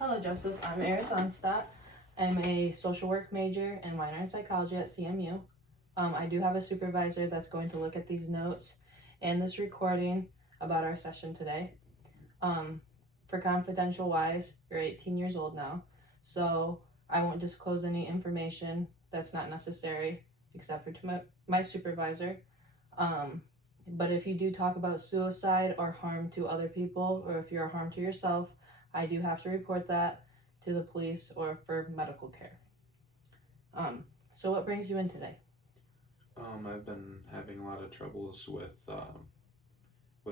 Hello, Justice. I'm Eris Onstadt. I'm a social work major and minor in psychology at CMU. I do have a supervisor that's going to look at these notes and this recording about our session today. For confidential wise, you're 18 years old now, so I won't disclose any information that's not necessary except for to my supervisor. But if you do talk about suicide or harm to other people, or if you're a harm to yourself, I do have to report that to the police or for medical care. So what brings you in today? I've been having a lot of troubles with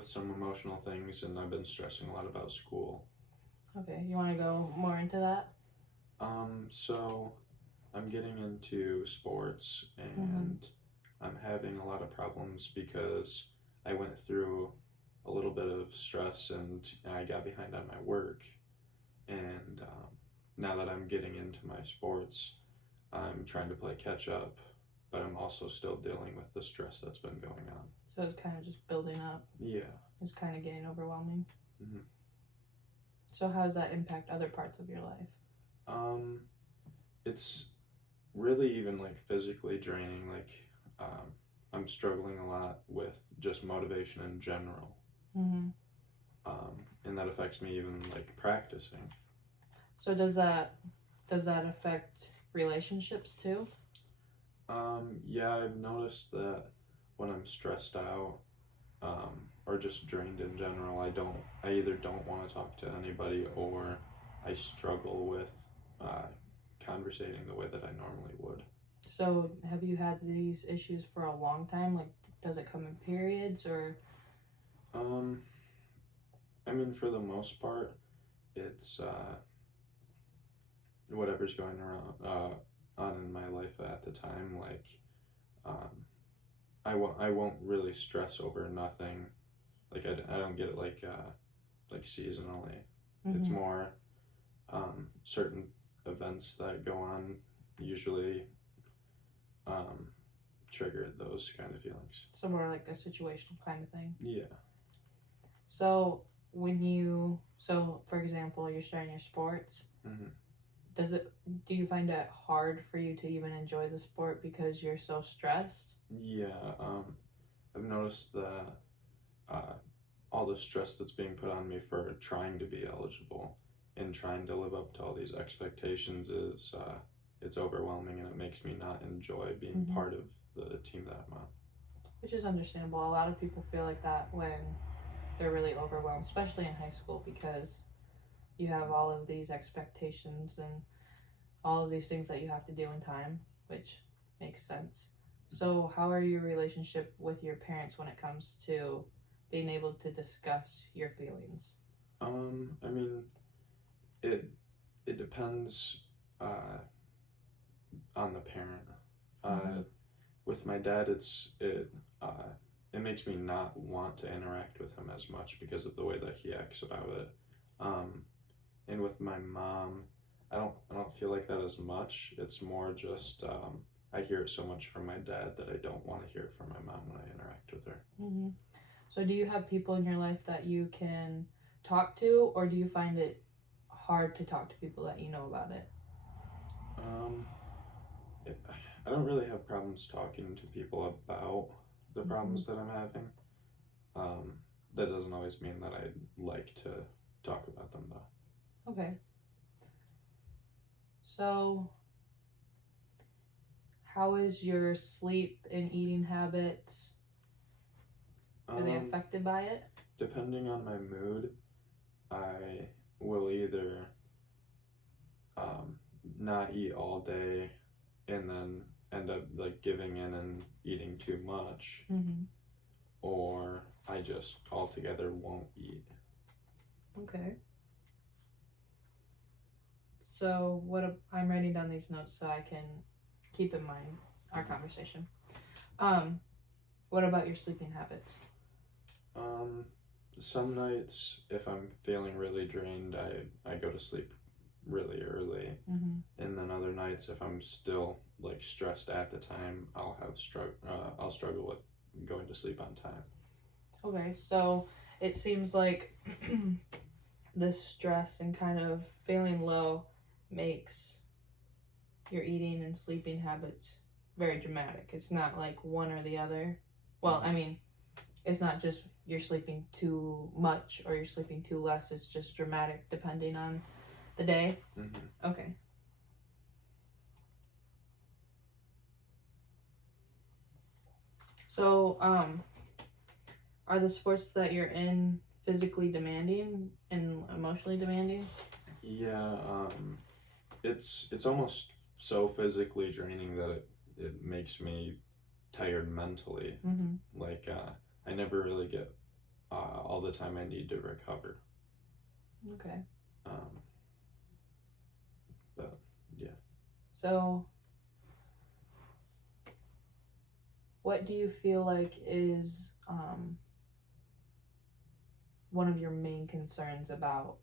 some emotional things, and I've been stressing a lot about school. Okay, you want to go more into that? So I'm getting into sports, and I'm having a lot of problems because I went through a little bit of stress and I got behind on my work. And now that I'm getting into my sports, I'm trying to play catch up, but I'm also still dealing with the stress that's been going on. So it's kind of just building up. Yeah. It's kind of getting overwhelming. Mm-hmm. So how does that impact other parts of your life? It's really even like physically draining. I'm struggling a lot with just motivation in general. Mm-hmm. And that affects me even like practicing. So does that affect relationships too? Yeah, I've noticed that when I'm stressed out, or just drained in general, I either don't want to talk to anybody or I struggle with conversating the way that I normally would. So have you had these issues for a long time? Like, does it come in periods or? I mean, for the most part, it's whatever's going on in my life at the time. Um, I won't really stress over nothing. Like I don't get it like seasonally. Mm-hmm. It's more certain events that go on usually trigger those kind of feelings. So more like a situational kind of thing. Yeah. So for example, you're starting your sports. Mm-hmm. Do you find it hard for you to even enjoy the sport because you're so stressed? Yeah. I've noticed that all the stress that's being put on me for trying to be eligible and trying to live up to all these expectations is it's overwhelming, and it makes me not enjoy being part of the team that I'm on. Which is understandable. A lot of people feel like that when they're really overwhelmed, especially in high school, because you have all of these expectations and all of these things that you have to do in time, which makes sense. So how are your relationship with your parents when it comes to being able to discuss your feelings? I mean, it depends on the parent. With my dad, it makes me not want to interact with him as much because of the way that he acts about it. And with my mom, I don't feel like that as much. It's more just I hear it so much from my dad that I don't want to hear it from my mom when I interact with her. Mm-hmm. So do you have people in your life that you can talk to, or do you find it hard to talk to people that you know about it? I don't really have problems talking to people about the problems that I'm having. That doesn't always mean that I'd like to talk about them, though. Okay. So, how is your sleep and eating habits? Are they affected by it? Depending on my mood, I will either not eat all day and then end up like giving in and eating too much, or I just altogether won't eat. Okay. So I'm writing down these notes so I can keep in mind our conversation. What about your sleeping habits? Some nights, if I'm feeling really drained, I go to sleep really early, and then other nights, if I'm still like stressed at the time, I'll struggle with going to sleep on time. Okay, so it seems like this stress and kind of feeling low makes your eating and sleeping habits very dramatic. It's not like one or the other. Well, I mean, it's not just you're sleeping too much or you're sleeping too less. It's just dramatic depending on the day. Mm-hmm. Okay. So, are the sports that you're in physically demanding and emotionally demanding? Yeah, it's almost so physically draining that it makes me tired mentally. Mm-hmm. Like I never really get all the time I need to recover. Okay. Um, but yeah. So, what do you feel like is one of your main concerns about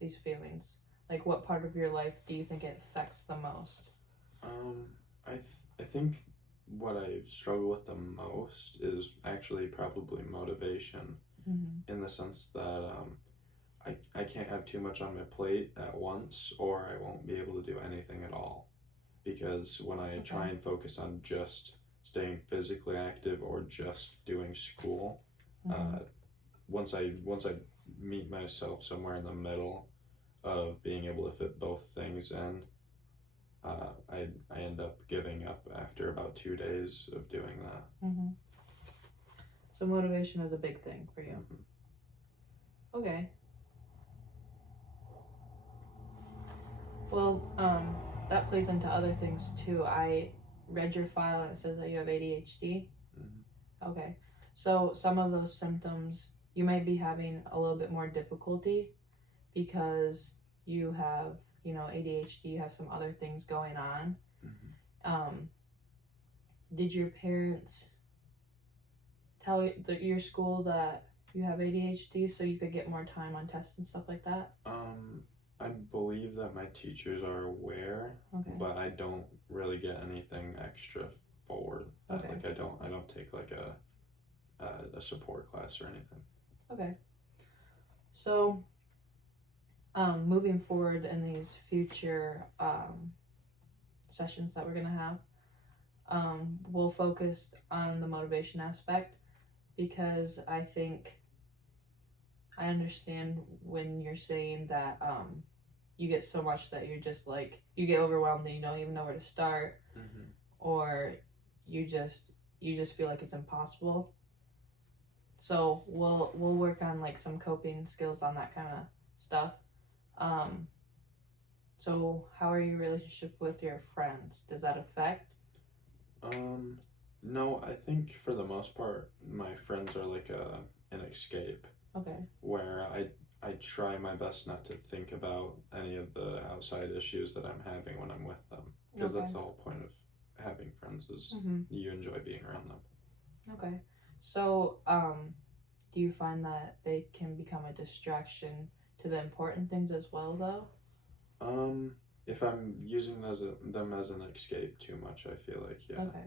these feelings? Like, what part of your life do you think it affects the most? Um, I think what I struggle with the most is actually probably motivation, Mm-hmm. in the sense that I can't have too much on my plate at once, or I won't be able to do anything at all. Because when I try and focus on just staying physically active or just doing school, Mm-hmm. once I meet myself somewhere in the middle of being able to fit both things in, I end up giving up after about 2 days of doing that. Mm-hmm. So motivation is a big thing for you. Mm-hmm. Okay. Well, that plays into other things too. I read your file and it says that you have ADHD. Mm-hmm. Okay. So some of those symptoms you might be having a little bit more difficulty because you have, ADHD, you have some other things going on. Mm-hmm. Did your parents tell your school that you have ADHD so you could get more time on tests and stuff like that? I believe that my teachers are aware, Okay. but I don't really get anything extra for that. Okay. Like I don't take like a support class or anything. Okay. So, moving forward in these future sessions that we're gonna have, we'll focus on the motivation aspect because I think I understand when you're saying that you get so much that you're just like you get overwhelmed and you don't even know where to start, Mm-hmm. or you just feel like it's impossible. So we'll work on like some coping skills on that kind of stuff. So how are your relationship with your friends? Does that affect? No, I think for the most part, my friends are like an escape. Okay. Where I try my best not to think about any of the outside issues that I'm having when I'm with them, because Okay. that's the whole point of having friends is Mm-hmm. you enjoy being around them. Okay. So, do you find that they can become a distraction to the important things as well, though? If I'm using them as an escape too much, I feel like yeah. Okay.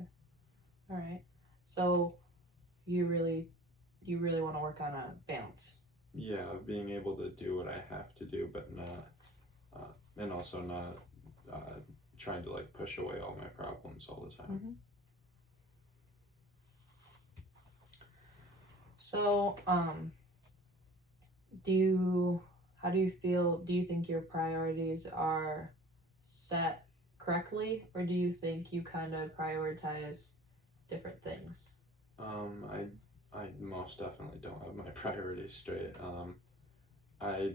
All right. So, you really want to work on a balance. Yeah, being able to do what I have to do, but not, and also not trying to like push away all my problems all the time. Mm-hmm. So, how do you feel? Do you think your priorities are set correctly, or do you think you kind of prioritize different things? I most definitely don't have my priorities straight. I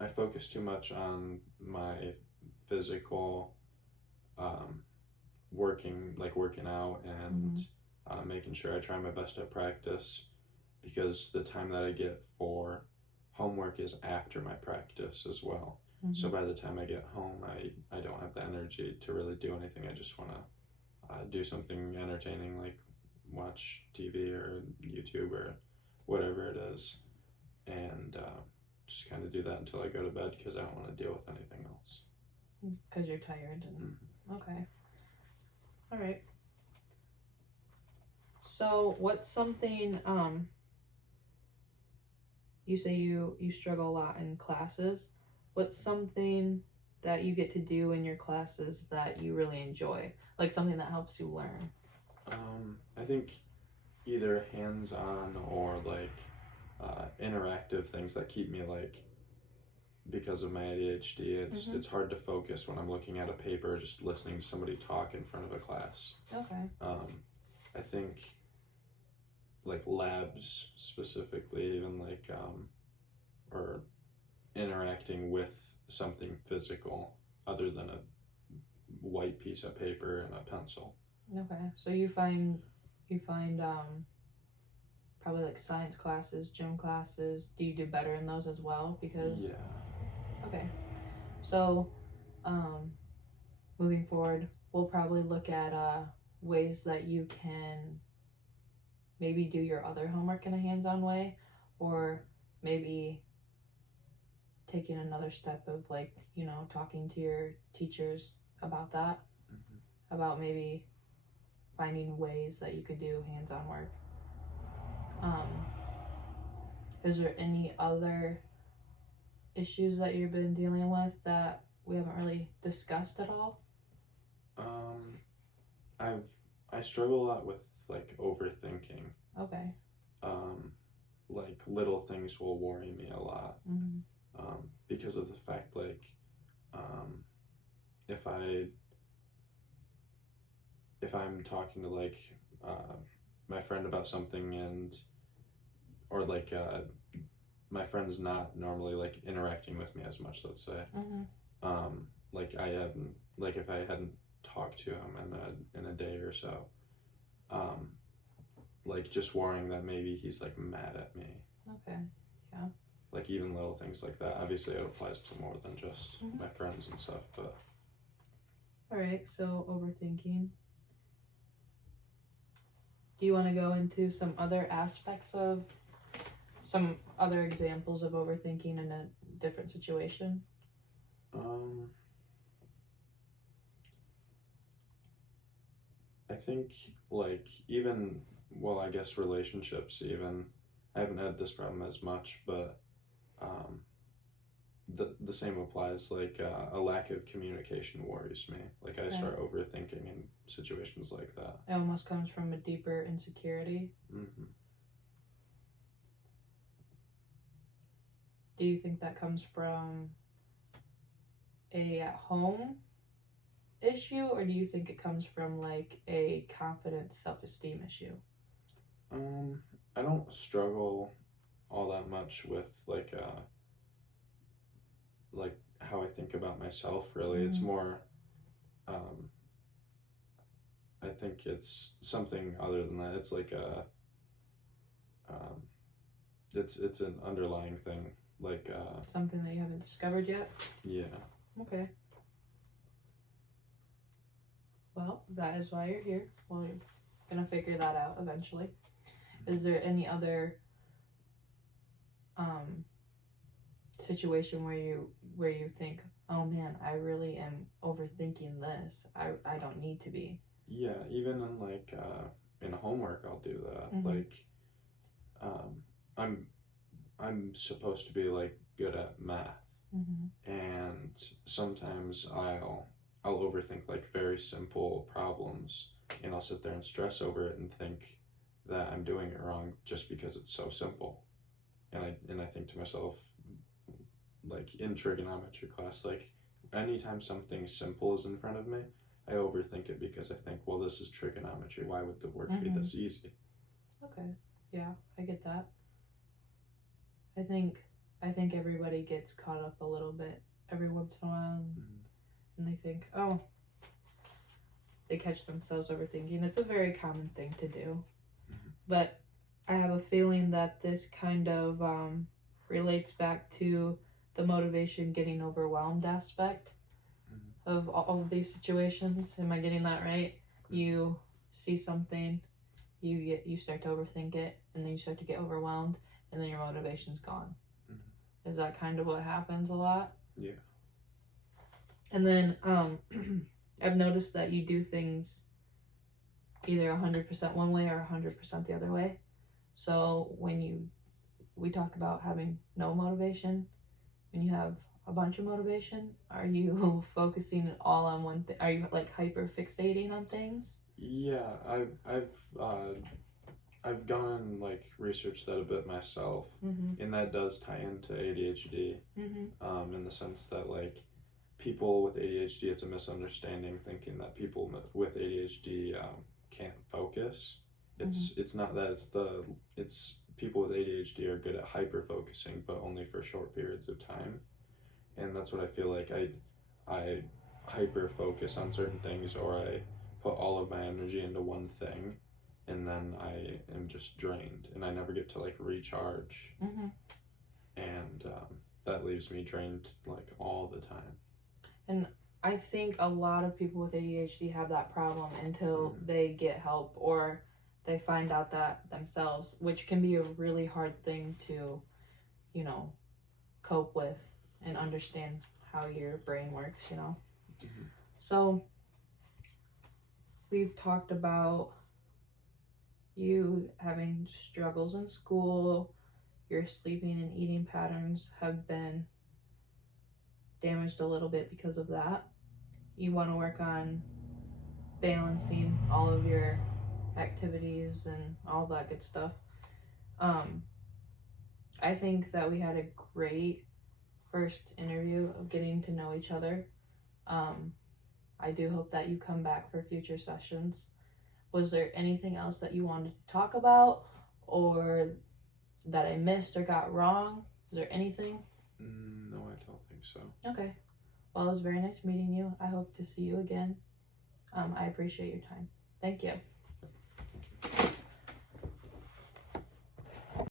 I focus too much on my physical, um, working out and making sure I try my best at practice, because the time that I get for homework is after my practice as well. Mm-hmm. So by the time I get home, I don't have the energy to really do anything. I just want to do something entertaining, like watch TV or YouTube or whatever it is, and just kind of do that until I go to bed, because I don't want to deal with anything else. Because you're tired. And okay. All right. So what's something you say you struggle a lot in classes. What's something that you get to do in your classes that you really enjoy? Like something that helps you learn? I think either hands-on or like interactive things that keep me like, because of my ADHD, it's hard to focus when I'm looking at a paper, just listening to somebody talk in front of a class. Okay. I think like labs specifically, even like or interacting with something physical other than a white piece of paper and a pencil. Okay. So you find probably like science classes, gym classes. Do you do better in those as well? Because Yeah. okay. So moving forward, we'll probably look at ways that you can maybe do your other homework in a hands-on way, or maybe taking another step of like, you know, talking to your teachers about that, about maybe finding ways that you could do hands-on work. Is there any other issues that you've been dealing with that we haven't really discussed at all? I struggle a lot with like overthinking. Okay. Like little things will worry me a lot. Because of the fact like if I'm talking to like my friend about something, and or like my friend's not normally like interacting with me as much, let's say, like I hadn't, like if I hadn't talked to him in a day or so, like just worrying that maybe he's like mad at me. Okay. Yeah. Like even little things like that. Obviously it applies to more than just my friends and stuff, but all right, so overthinking. Do you want to go into some other aspects of some other examples of overthinking in a different situation? I think like even, well, I guess relationships even, I haven't had this problem as much, but the same applies. Like a lack of communication worries me. Like I start overthinking in situations like that. It almost comes from a deeper insecurity. Do you think that comes from a at-home issue, or do you think it comes from like a confidence, self-esteem issue? I don't struggle all that much with like how I think about myself, really. It's more I think it's something other than that. It's like a it's an underlying thing, like something that you haven't discovered yet? Yeah. Okay. Well, that is why you're here. Well, you're gonna figure that out eventually. Is there any other situation where you think, oh man, I really am overthinking this. I don't need to be? Yeah, even in like in homework I'll do that. Like I'm supposed to be like good at math, and sometimes I'll overthink like very simple problems, and I'll sit there and stress over it and think that I'm doing it wrong just because it's so simple. And I think to myself, like in trigonometry class, like anytime something simple is in front of me, I overthink it because I think, well, this is trigonometry. Why would the work be this easy? Okay. Yeah, I get that. I think everybody gets caught up a little bit every once in a while, and they think, oh, they catch themselves overthinking. It's a very common thing to do. But I have a feeling that this kind of relates back to the motivation getting overwhelmed aspect of all of these situations. Am I getting that right? You see something, you start to overthink it, and then you start to get overwhelmed, and then your motivation's gone. Is that kind of what happens a lot? Yeah. And then I've noticed that you do things either 100% one way or 100% the other way. So when we talked about having no motivation. When you have a bunch of motivation, are you focusing all on one thing? Are you like hyper fixating on things? Yeah, I've gone and like researched that a bit myself, Mm-hmm. and that does tie into ADHD, Mm-hmm. in the sense that like people with ADHD, it's a misunderstanding thinking that people with ADHD can't focus. It's not that. It's people with ADHD are good at hyper focusing, but only for short periods of time, and that's what I feel like. I hyper focus on certain things, or I put all of my energy into one thing, and then I am just drained, and I never get to like recharge, Mm-hmm. and that leaves me drained like all the time. And I think a lot of people with ADHD have that problem until they get help or they find out that themselves, which can be a really hard thing to, you know, cope with and understand how your brain works, you know. Mm-hmm. So we've talked about you having struggles in school, your sleeping and eating patterns have been damaged a little bit because of that. You want to work on balancing all of your activities and all that good stuff. Um, I think that we had a great first interview of getting to know each other. I do hope that you come back for future sessions. Was there anything else that you wanted to talk about or that I missed or got wrong? Is there anything? No, I don't think so. Okay. Well, it was very nice meeting you. I hope to see you again. I appreciate your time. Thank you.